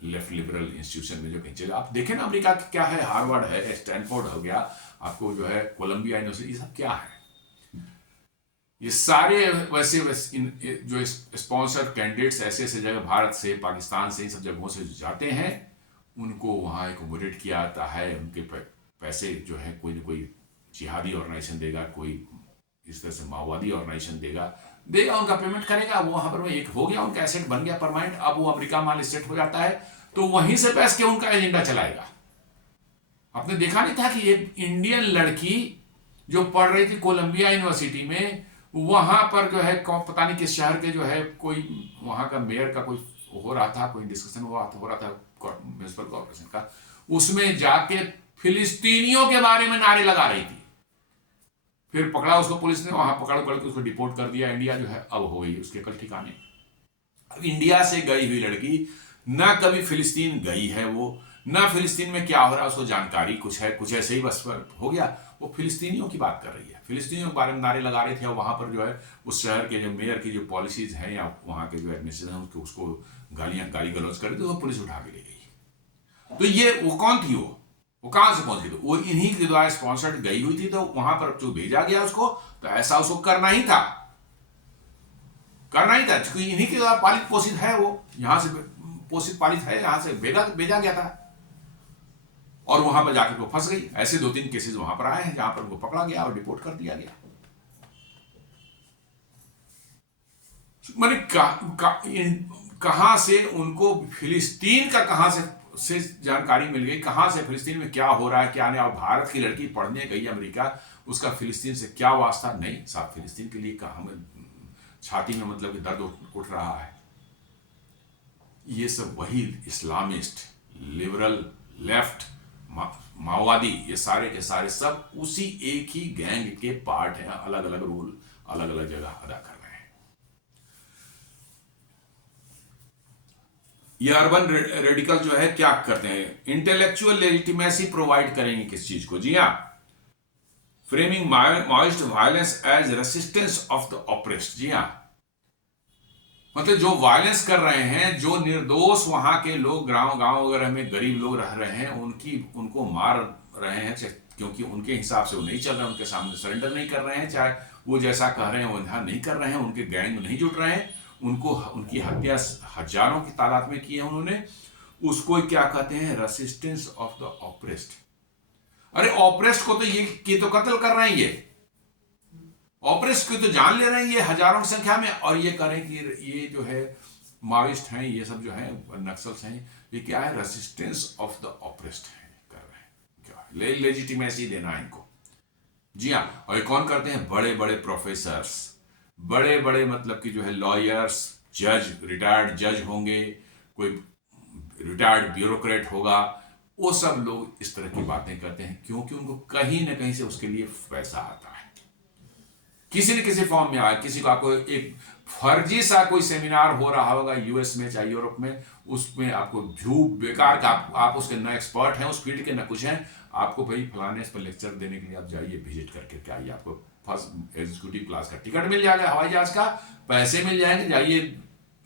लेफ्ट लिबरल इंस्टीट्यूशन में जो कहीं चले। आप देखें ना अमेरिका क्या है, हार्वर्ड है, स्टैनफोर्ड हो गया, आपको जो है कोलंबिया यूनिवर्सिटी, ये सब क्या है, ये सारे वैसे जो स्पॉन्सर्ड कैंडिडेट्स ऐसे ऐसे जगह, भारत से, पाकिस्तान से, इन सब जगहों से जाते हैं, उनको वहाँ एकोमोडेट किया जाता है। उनके पैसे जो है कोई ना कोई जिहादी ऑर्गेनाइजेशन देगा, कोई इस तरह से माओवादी ऑर्गेनाइजेशन देगा, उनका पेमेंट करेगा, वो वहाँ पर एक हो गया, उनका एसेट बन गया परमानेंट। अब वो अमेरिका माल सेट हो जाता है, तो वहीं से बैठ के उनका एजेंडा चलाएगा। आपने देखा नहीं था कि एक इंडियन लड़की जो पढ़ रही थी कोलंबिया यूनिवर्सिटी में, वहां पर जो है पता नहीं किस शहर के जो है कोई वहां का मेयर का कोई हो रहा था, कोई डिस्कशन हो रहा था म्यूनिसिपल कॉर्पोरेशन का, उसमें जाके फिलिस्तीनियों के बारे में नारे लगा रही थी। फिर पकड़ा उसको पुलिस ने, वहां पकड़ के उसको डिपोर्ट कर दिया। इंडिया जो है अब हो गई उसके कल ठिकाने। अब इंडिया से गई हुई लड़की ना कभी फिलिस्तीन गई है, वो ना फिलिस्तीन में क्या हो रहा है उसको जानकारी कुछ है, कुछ ऐसे ही बस हो गया। वो फिलिस्तीनियों की बात कर रही है, फिलिस्तीनियों के बारे में नारे लगा रही थी। और वहां पर जो है उस शहर के जो मेयर की जो पॉलिसीज हैं, या वहां के जो एडमिनिस्ट्रेशन उसको गाली गलौज कर रही थी, तो पुलिस उठा के ले गई। तो ये वो कौन थी, वो कहां से पहुंच गई? वो इन्हीं के द्वारा स्पॉन्सर्ड गई हुई थी, तो वहां पर जो भेजा गया उसको, तो ऐसा उसको करना ही था, क्योंकि इन्हीं के द्वारा पालित पोषित है, वो यहां से पोषित पालित है, यहां से भेजा गया था, और वहां पर जाकर वो फंस गई। ऐसे 2-3 केसेस वहां पर आए हैं जहां पर उनको पकड़ा गया और डिपोर्ट कर दिया गया। मैंने कहां से उनको फिलिस्तीन का कहां से जानकारी मिल गई, कहां से फिलिस्तीन में क्या हो रहा है, क्या नहीं। और भारत की लड़की पढ़ने गई अमेरिका, उसका फिलिस्तीन से क्या वास्ता? नहीं साहब, फिलिस्तीन के लिए हमें छाती में मतलब कि दर्द उठ रहा है। ये सब वही इस्लामिस्ट, लिबरल, लेफ्ट, माओवादी, ये सारे के सारे सब उसी एक ही गैंग के पार्ट हैं, अलग अलग रोल अलग अलग जगह अदा कर रहे हैं। ये अर्बन रेडिकल जो है क्या करते हैं, इंटेलेक्चुअल लेजिटिमेसी प्रोवाइड करेंगे किस चीज को? जी हाँ, framing Maoist violence as resistance of the oppressed. जी हाँ, मतलब जो वायलेंस कर रहे हैं, जो निर्दोष वहां के लोग गांव गांव वगैरह में गरीब लोग रह रहे हैं, उनको मार रहे हैं, क्योंकि उनके हिसाब से वो नहीं चल रहे हैं, उनके सामने सरेंडर नहीं कर रहे हैं, चाहे वो जैसा कह रहे हैं वैसा नहीं कर रहे हैं, उनके गैंग में नहीं जुट रहे हैं, उनको उनकी हत्या हजारों की तादाद में की है उन्होंने। उसको क्या कहते हैं? Resistance of the oppressed. अरे ऑप्रेस्ड को तो ये तो कत्ल कर रहे हैं, ये ऑपरेस्ट की तो जान ले रहे हैं ये हजारों की संख्या में, और ये करें कि ये जो है माओइस्ट हैं, ये सब जो है नक्सल्स हैं, ये क्या है? रेसिस्टेंस ऑफ द ऑपरेस्ट है कर रहे हैं, क्या लेजिटिमेसी देना है इनको। जी हाँ, और ये कौन करते हैं? बड़े बड़े प्रोफेसर्स, बड़े बड़े मतलब कि जो है लॉयर्स, जज, रिटायर्ड जज होंगे, कोई रिटायर्ड ब्यूरोक्रेट होगा, वो सब लोग इस तरह की बातें करते हैं, क्योंकि उनको कहीं ना कहीं से उसके लिए पैसा आता है, किसी न किसी फॉर्म में आया। किसी को आपको एक फर्जी सा कोई सेमिनार हो रहा होगा यूएस में चाहे यूरोप में, उसमें आपको व्यू बेकार का, आप उसके न एक्सपर्ट हैं उस फील्ड के, न कुछ हैं, आपको भाई फलाने पर लेक्चर देने के लिए आप जाइए, विजिट करके क्या आइए, आपको फर्स्ट एग्जीक्यूटिव क्लास का टिकट मिल जाएगा, हवाई जहाज का, पैसे मिल जाएंगे, जाइए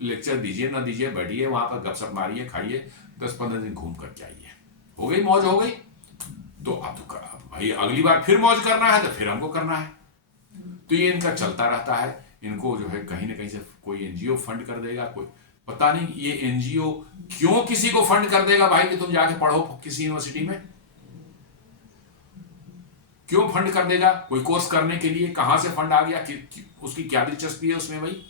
लेक्चर दीजिए ना दीजिए, बैठिए वहां पर गपशप मारिए, खाइए, 10-15 दिन घूम करके आइए, हो गई मौज, हो गई। तो अब तो भाई अगली बार फिर मौज करना है तो फिर हमको करना है। तो ये इनका चलता रहता है। इनको जो है कहीं ना कहीं से कोई एनजीओ फंड कर देगा, कोई पता नहीं ये एनजीओ क्यों किसी को फंड कर देगा भाई कि तुम जाके पढ़ो किसी यूनिवर्सिटी में, क्यों फंड कर देगा? कोई कोर्स करने के लिए कहां से फंड आ गया, उसकी क्या दिलचस्पी है उसमें भाई?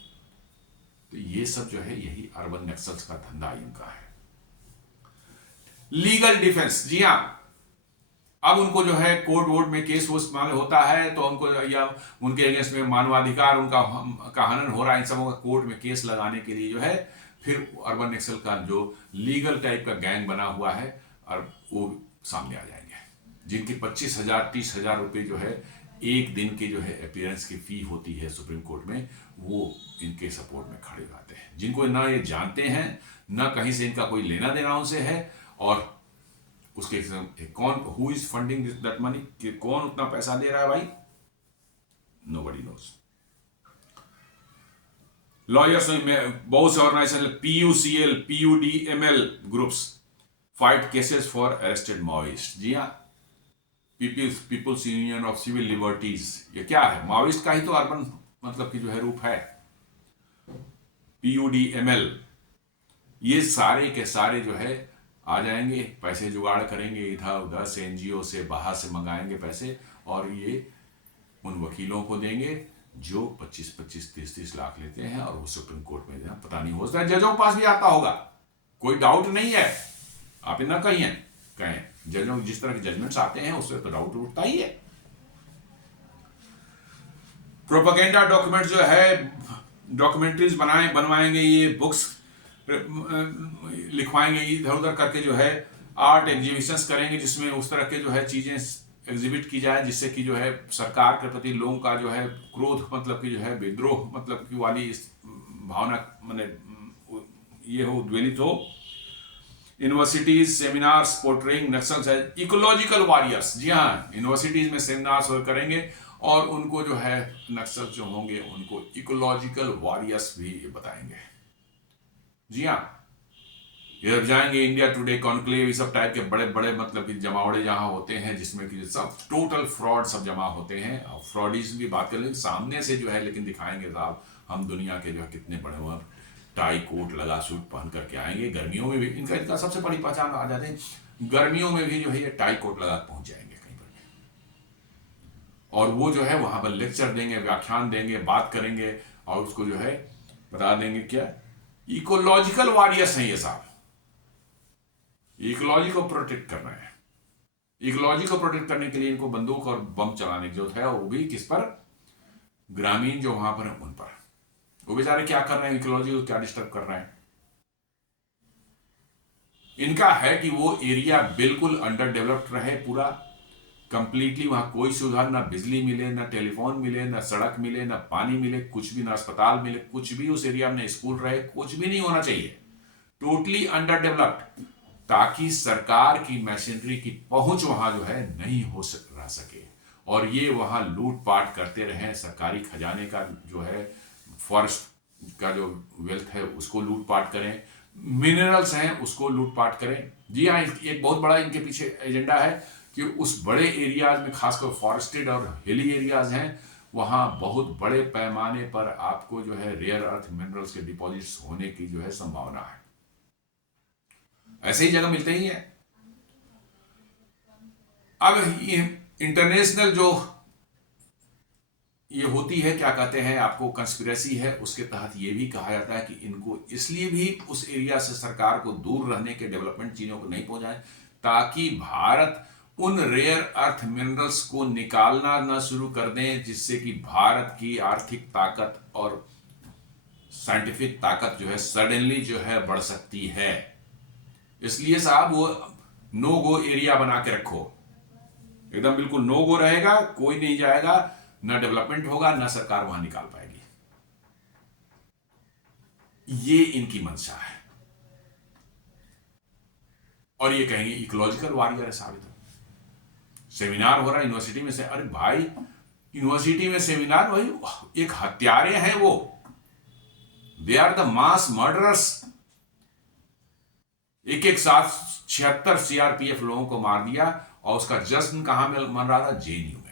तो ये सब जो है यही अर्बन नक्सल्स का धंधा इनका है। लीगल डिफेंस, जी हां, अब उनको जो है कोर्ट वोर्ट में केस वोस होता है तो उनको, या उनके अगेंस्ट में मानवाधिकार का हनन हो रहा है, इन सबों का कोर्ट में केस लगाने के लिए जो है फिर अर्बन नक्सल का जो लीगल टाइप का गैंग बना हुआ है और वो सामने आ जाएंगे, जिनकी 25,000 30,000 रुपये जो है एक दिन की जो है अपीयरेंस की फी होती है सुप्रीम कोर्ट में, वो इनके सपोर्ट में खड़े रहते हैं, जिनको ना ये जानते हैं, ना कहीं से इनका कोई लेना देना उनसे है, और उसके कौन, who is funding that money, कि कौन उतना पैसा दे रहा है भाई? Nobody knows. लॉयर्स में बहुत से organisation, PUCL, PUDML groups fight cases for arrested Maoist. जी हाँ, people's union of civil liberties, ये क्या है? माओइस्ट का ही तो अर्बन मतलब की जो है रूप है। PUDML, ये सारे के सारे जो है आ जाएंगे, पैसे जुगाड़ करेंगे, इधर उधर से एनजीओ से बाहर से मंगाएंगे पैसे, और ये उन वकीलों को देंगे जो 25-25, 30-30 लाख लेते हैं, और वो सुप्रीम कोर्ट में पता नहीं हो सकता है जजों के पास भी आता होगा, कोई डाउट नहीं है, आप ना कहें जजों जिस तरह के जजमेंट्स आते हैं उससे तो डाउट उठता ही है। प्रोपेगेंडा डॉक्यूमेंट जो है, डॉक्यूमेंट्रीज बनवाएंगे, ये बुक्स लिखवाएंगे, इधर उधर करके जो है आर्ट एग्जीबिशंस करेंगे, जिसमें उस तरह के जो है चीजें एग्जिबिट की जाए, जिससे कि जो है सरकार के प्रति लोगों का जो है क्रोध मतलब कि जो है विद्रोह मतलब की वाली भावना मैंने ये हो, उद्वेलित हो। यूनिवर्सिटीज सेमिनार्स पोर्ट्रेइंग नक्सल्स है इकोलॉजिकल वॉरियर्स। जी हाँ, यूनिवर्सिटीज में सेमिनार्स करेंगे और उनको जो है नक्सल जो होंगे उनको इकोलॉजिकल वॉरियर्स भी बताएंगे। जी हाँ, इधर जाएंगे इंडिया टुडे, कॉन्क्लेव, ये सब टाइप के बड़े बड़े मतलब कि जमावड़े जहां होते हैं, जिसमें कि सब टोटल फ्रॉड सब जमा होते हैं, और फ्रॉडीज की बात कर लेंगे सामने से जो है, लेकिन दिखाएंगे साहब हम दुनिया के जो है कितने बड़े हुए, टाई कोट लगा सूट पहन करके आएंगे, गर्मियों में भी इनका सबसे बड़ी पहचान आ जाते हैं, गर्मियों में भी जो है ये टाई कोट लगा पहुंच जाएंगे कहीं पर, और वो जो है वहां पर लेक्चर देंगे, व्याख्यान देंगे, बात करेंगे, और उसको जो है बता देंगे क्या इकोलॉजिकल वॉरियर्स हैं ये साहब, इकोलॉजी को प्रोटेक्ट करना है। इकोलॉजी को प्रोटेक्ट करने के लिए इनको बंदूक और बम चलाने की जरूरत है, और वो भी किस पर? ग्रामीण जो वहां पर है उन पर। वो बेचारे क्या कर रहे हैं, इकोलॉजी को क्या डिस्टर्ब कर रहे हैं? इनका है कि वो एरिया बिल्कुल अंडर डेवलप्ड रहे, पूरा कंप्लीटली, वहां कोई सुधार, ना बिजली मिले, ना टेलीफोन मिले, ना सड़क मिले, ना पानी मिले, कुछ भी, ना अस्पताल मिले, कुछ भी उस एरिया में, स्कूल रहे, कुछ भी नहीं होना चाहिए, टोटली अंडर डेवलप्ड, ताकि सरकार की मशीनरी की पहुंच वहां जो है नहीं रह सके, और ये वहां लूटपाट करते रहे, सरकारी खजाने का जो है फॉरेस्ट का जो वेल्थ है उसको लूटपाट करें, मिनरल्स हैं उसको लूटपाट करें। जी हाँ, एक बहुत बड़ा इनके पीछे एजेंडा है कि उस बड़े एरियाज में, खासकर फॉरेस्टेड और हिली एरियाज हैं, वहाँ बहुत बड़े पैमाने पर आपको जो है रेयर अर्थ मिनरल्स के डिपॉजिट्स होने की जो है संभावना है। ऐसे ही जगह मिलते ही है। अब ये इंटरनेशनल जो ये होती है, क्या कहते हैं, आपको कंस्पिरेसी है, उसके तहत ये भी कहा जाता है कि इनको इसलिए भी उस एरिया से सरकार को दूर रहने के, डेवलपमेंट चीजों को नहीं पहुंचाए, ताकि भारत उन रेयर अर्थ मिनरल्स को निकालना न शुरू कर दें, जिससे कि भारत की आर्थिक ताकत और साइंटिफिक ताकत जो है सडनली जो है बढ़ सकती है। इसलिए साहब वो नो गो एरिया बना के रखो, एकदम बिल्कुल नो गो रहेगा, कोई नहीं जाएगा, ना डेवलपमेंट होगा, ना सरकार वहां निकाल पाएगी। ये इनकी मंशा है और ये कहेंगे इकोलॉजिकल वॉरियर है साबित। सेमिनार हो रहा है यूनिवर्सिटी में से, अरे भाई यूनिवर्सिटी में सेमिनार, वही एक हत्यारे हैं वो, they are the mass murderers. एक साथ 76 सीआरपीएफ लोगों को मार दिया और उसका जश्न कहां में मन रहा था? जेएनयू में।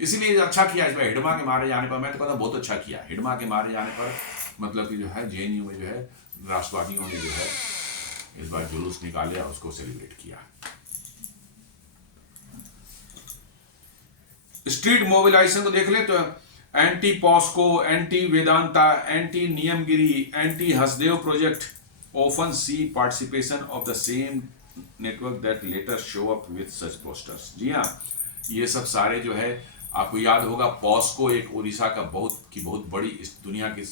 इसीलिए अच्छा किया इस बार हिडमा के मारे जाने पर, मैं तो कहता बहुत अच्छा किया हिडमा के मारे जाने पर, मतलब कि जो है जेएनयू में जो है राष्ट्रवादियों ने जो है इस बार जुलूस निकाले और उसको सेलिब्रेट किया। स्ट्रीट मोबिलाइजेशन को देख ले तो anti POSCO, anti Vedanta, anti Niyamgiri, anti Hasdeo project often see participation of the same network that later show up with such posters। जी हाँ, ये सब सारे जो है, आपको याद होगा पॉस्को एक उड़ीसा का बहुत बड़ी इस दुनिया की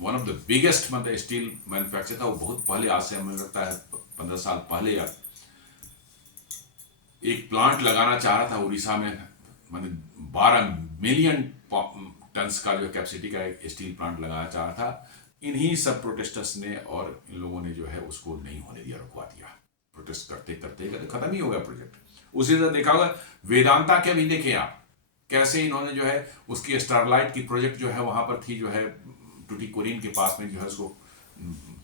वन ऑफ द बिगेस्ट मतलब स्टील मैन्युफैक्चर था। वो बहुत पहले, आज से हमें लगता है 15 साल पहले, एक प्लांट लगाना चाह रहा था उड़ीसा में, मतलब 12 मिलियन टन्स का जो कैपेसिटी का एक स्टील प्लांट लगाना चाह रहा था। इन्हीं सब प्रोटेस्टर्स ने और इन लोगों ने जो है उसको नहीं होने दिया, रुकवा दिया। प्रोटेस्ट करते करते खत्म ही हो गया प्रोजेक्ट। उसी तरह देखा होगा वेदांता के भी देखे आप, कैसे इन्होंने जो है उसकी स्टारलाइट की प्रोजेक्ट जो है वहां पर थी, जो है टुटीकोरिन के पास में, जो है उसको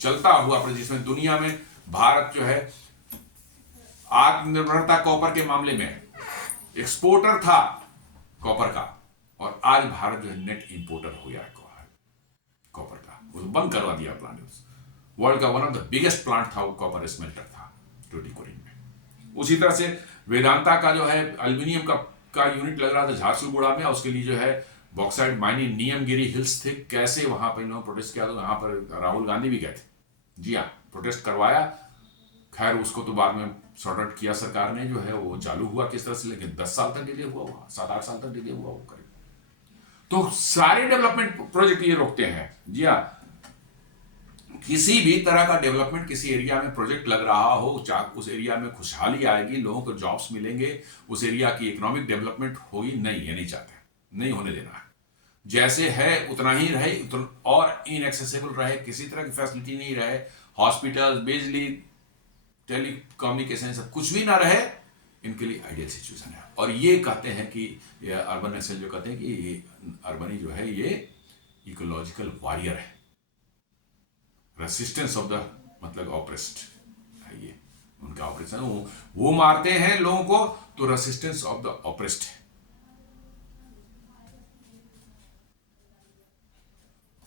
चलता हुआ प्रोजेक्ट, जिसमें दुनिया में भारत जो है आत्मनिर्भरता कॉपर के मामले में एक्सपोर्टर था कॉपर का, और आज भारत जो है नेट इंपोर्टर हो गया कॉपर का। वो बंद करवा दिया प्लांट। वर्ल्ड का one of the biggest plant था वो, कॉपर स्मेल्टर था टुटीकोरिन में। उसी तरह से वेदांता का जो है एल्यूमिनियम का यूनिट लग रहा था झारसुगुड़ा में, उसके लिए जो है बॉक्साइट माइनिंग, नियमगिरी हिल्स थे, कैसे वहां पर इन्होंने प्रोटेस्ट किया। तो वहां पर राहुल गांधी भी गए थे। जी हाँ, प्रोटेस्ट करवाया। खैर उसको तो बाद में सॉर्ट आउट किया सरकार ने, जो है वो चालू हुआ किस तरह से, लेकिन 10 साल तक डिले हुआ, 7-8 साल तक डिले हुआ वो करीब। तो सारे डेवलपमेंट प्रोजेक्ट ये रोकते हैं। जी हाँ, किसी भी तरह का डेवलपमेंट, किसी एरिया में प्रोजेक्ट लग रहा हो, उस एरिया में खुशहाली आएगी, लोगों को जॉब्स मिलेंगे, उस एरिया की इकोनॉमिक डेवलपमेंट होगी, नहीं, ये नहीं चाहते, नहीं होने देना है। जैसे है उतना ही रहे, और इनएक्सेसिबल रहे, किसी तरह की फैसिलिटी नहीं रहे, हॉस्पिटल, बिजली, टेलीकम्युनिकेशन, सब कुछ भी ना रहे, इनके लिए आइडियल सिचुएशन है। और ये कहते हैं कि अर्बन नक्सल जो कहते हैं कि ये अर्बनी जो है ये इकोलॉजिकल वॉरियर है, रेसिस्टेंस ऑफ द मतलब ऑप्रेस्ड है, ये उनका ऑपरेशन। वो मारते हैं लोगों को तो रेसिस्टेंस ऑफ द ऑप्रेस्ड है।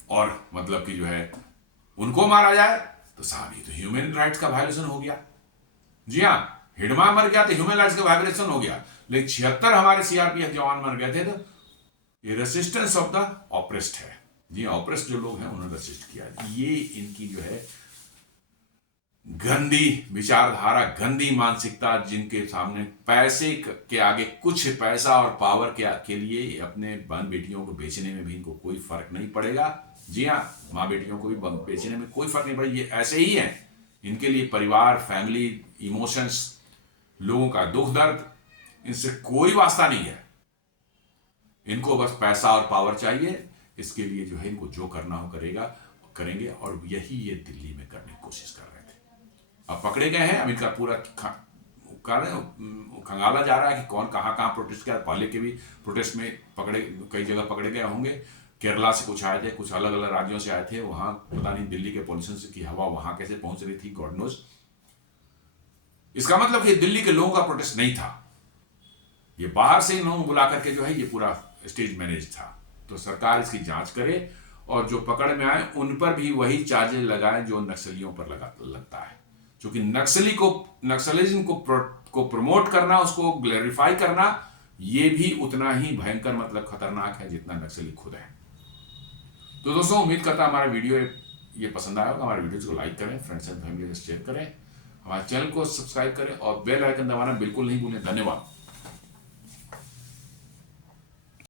और मतलब कि जो है उनको मारा जाए तो साहब ये तो ह्यूमन राइट्स का वायलेशन हो गया। जी हाँ, हिडमा मर गया तो ह्यूमन राइट्स का वायलेशन हो गया, लेकिन 76 हमारे सीआरपीएफ जवान मर गए थे, तो ये रेसिस्टेंस ऑफ द ऑप्रेस्ड है। जी, ऑप्रेस्ड जो लोग हैं उन्होंने रेसिस्ट किया। ये इनकी जो है गंदी विचारधारा, गंदी मानसिकता, जिनके सामने पैसे के आगे, कुछ पैसा और पावर के लिए अपने बहन बेटियों को बेचने में भी इनको कोई फर्क नहीं पड़ेगा। जी हाँ, माँ बेटियों को भी बेचने में कोई फर्क नहीं पड़ेगा। ये ऐसे ही हैं, इनके लिए परिवार, फैमिली, इमोशंस, लोगों का दुख दर्द, इनसे कोई वास्ता नहीं है। इनको बस पैसा और पावर चाहिए। इसके लिए जो है इनको जो करना हो करेंगे, और यही ये दिल्ली में करने की कोशिश कर रहे थे। अब पकड़े गए हैं, अब इनका पूरा खंगाला जा रहा है कि कौन कहाँ प्रोटेस्ट किया। पहले के भी प्रोटेस्ट में कई जगह पकड़े गए होंगे, केरला से कुछ आए थे, कुछ अलग अलग राज्यों से आए थे। वहां पता नहीं दिल्ली के पॉल्यूशन की हवा वहां कैसे पहुंच रही थी, गॉड नोज। इसका मतलब कि दिल्ली के लोगों का प्रोटेस्ट नहीं था, ये बाहर से लोग बुला करके जो है ये पूरा स्टेज मैनेज था। तो सरकार इसकी जांच करे और जो पकड़ में आए उन पर भी वही चार्जेस लगाए जो नक्सलियों पर लगता है। क्योंकि नक्सलिज्म को प्रमोट करना, उसको ग्लोरीफाई करना, ये भी उतना ही भयंकर मतलब खतरनाक है जितना नक्सली खुद है। तो दोस्तों, उम्मीद करता हमारा वीडियो ये पसंद आया होगा। हमारे वीडियोज को लाइक करें, फ्रेंड्स एंड फैमिली से शेयर करें, हमारे चैनल को सब्सक्राइब करें और बेल आइकन दबाना बिल्कुल नहीं भूलें। धन्यवाद।